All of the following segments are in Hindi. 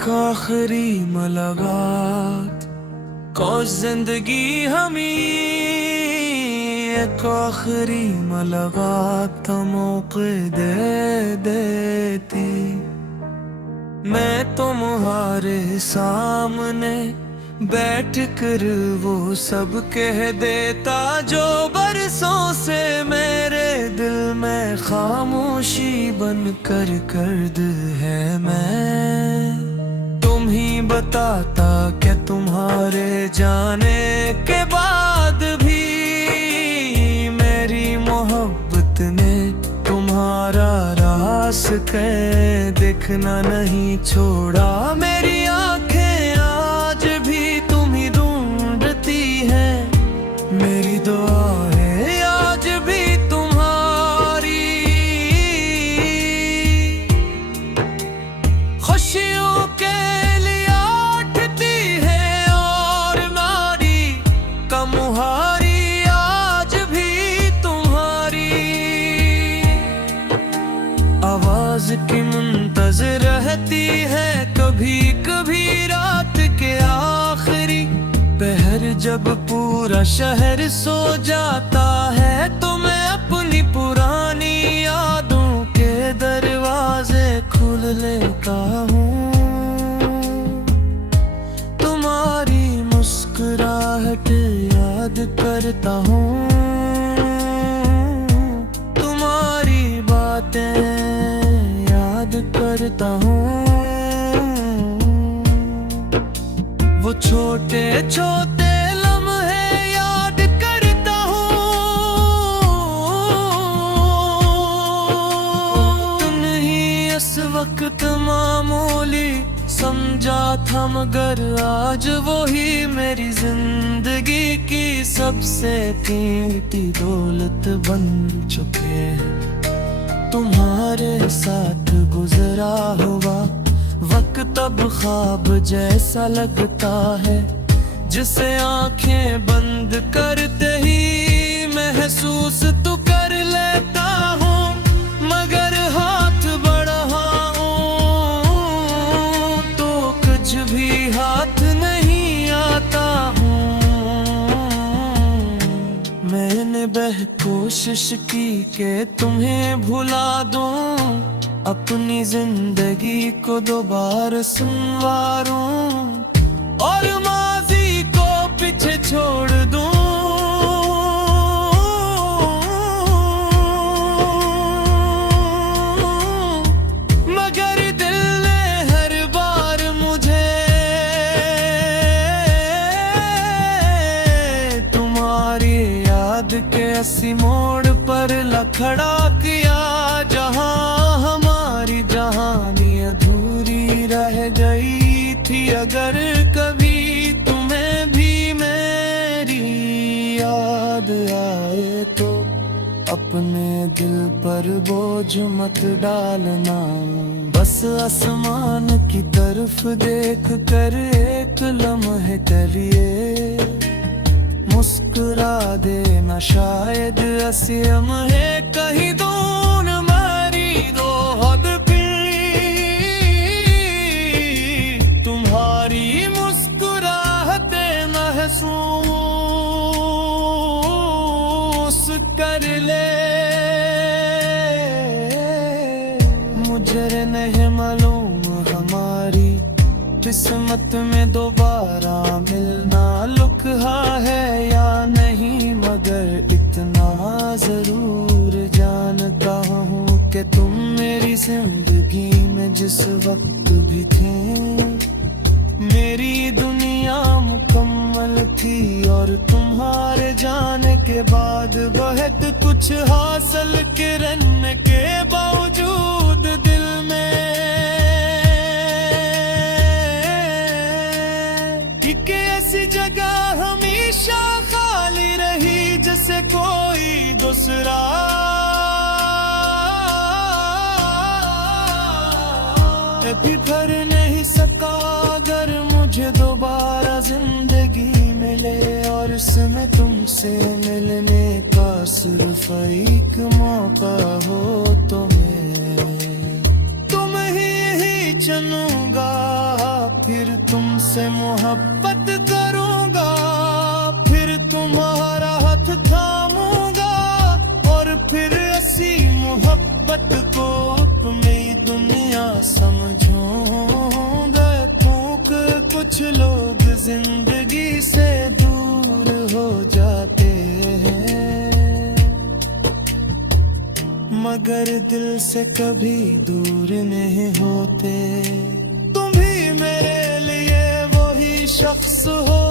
एक आखिरी मुलाकात को जिंदगी हमें, एक आखिरी मुलाकात मौके दे देती। मैं तुम्हारे सामने बैठ कर वो सब कह देता जो बरसों से मेरे दिल में खामोशी बन कर कर्द है। मैं तुम ही बताता कि तुम्हारे जाने के बाद भी मेरी मोहब्बत ने तुम्हारा रास के दिखना नहीं छोड़ा। मेरी आंखें आज भी तुम ही ढूंढती हैं, मेरी दुआ है आज भी तुम्हारी। खुशियों के लिए उठती है और नारी का मुहारी आज भी तुम्हारी। आवाज की मुंतज़िर रहती है कभी कभी रात के आखिरी पहर, जब पूरा शहर सो जाता है तो मैं अपनी पुरानी यादों के दरवाजे खोल लेता हूँ। तुम्हारी मुस्कुराहट याद करता हूँ, तुम्हारी बातें याद करता हूँ। वो छोटे छोटे लम्हे याद करता हूँ। नहीं इस वक्त मामूली समझा था मगर आज वो ही मेरी जिंदगी की सबसे कीमती दौलत बन चुके हैं। तुम्हारे साथ गुजरा हुआ वक्त अब ख्वाब जैसा लगता है, जिसे आंखें बंद करते ही महसूस तो कर लेता हूँ मगर हाथ बढ़ाऊं तो कुछ भी हाथ नहीं आता हूँ। मैंने कोशिश की कि तुम्हें भुला दूं, अपनी जिंदगी को दोबारा संवारूं और माजी को पीछे छोड़ दूं। मगर दिल ने हर बार मुझे तुम्हारी याद के ऐसी मोड़ पर लखड़ा किया जहां हमारी जहानी अधूरी रह गई थी। अगर कभी तुम्हें भी मेरी याद आए तो अपने दिल पर बोझ मत डालना, बस आसमान की तरफ देख कर एक लम्हे के लिए मुस्कुरा देना। शायद ऐसे लम्हे कहीं दूर मारी दो हद पे तुम्हारी मुस्कुराहटे महसूस कर ले। मुझे नहीं मालूम हमारी किस्मत में दोबारा मिलना लिखा है या नहीं, मगर इतना जरूर जानता हूँ कि तुम मेरी जिंदगी में जिस वक्त भी थे मेरी दुनिया मुकम्मल थी। और तुम्हारे जाने के बाद बहुत कुछ हासिल करने के बावजूद दिल में एक ऐसी जगह हमेशा खाली रही जैसे कोई दूसरा भी भर नहीं सका। अगर मुझे दोबारा जिंदगी मिले और इसमें तुमसे मिलने का सिर्फ एक मौका हो तो मैं तुम ही चुनूंगा। तुमसे मोहब्बत करूंगा, फिर तुम्हारा हाथ थामूंगा, और फिर ऐसी मोहब्बत को तुम्हें दुनिया समझूंगा। क्योंकि कुछ लोग जिंदगी से दूर हो जाते हैं, मगर दिल से कभी दूर नहीं होते। तुम ही मेरे लिए वही शख्स हो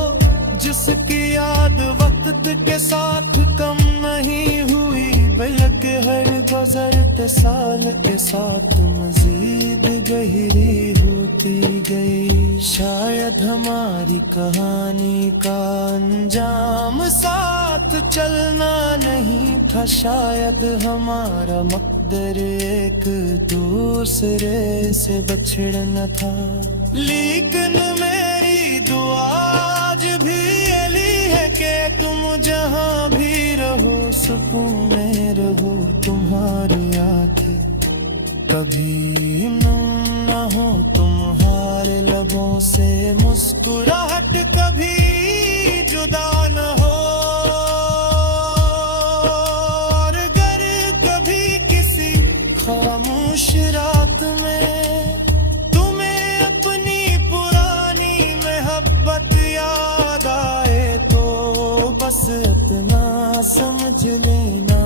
जिसकी याद वक्त के साथ कम नहीं हुई, बल्कि हर गुजरते साल के साथ मजीद गहरी होती गई। शायद हमारी कहानी का अंजाम साथ चलना नहीं था, शायद हमारा मकदर एक दूसरे से बिछड़ना था। लेकिन मेरी दुआ आज भी यही है कि तुम जहां भी रहो सुकून में रहो। तुम्हारी आंखें कभी नम न हो, तुम्हारे लबों से मुस्कुराहट कभी जुदा न हो। और अगर कभी किसी खामोश रात में तुम्हें अपनी पुरानी मोहब्बत याद आए, तो बस अपना समझ लेना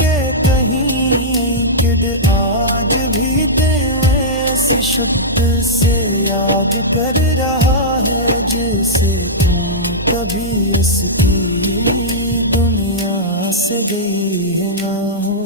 कि कहीं किड आज भी तेरे शुद्ध से याद कर रहा है, जिसे तुम कभी इसकी दुनिया से गई है ना हो।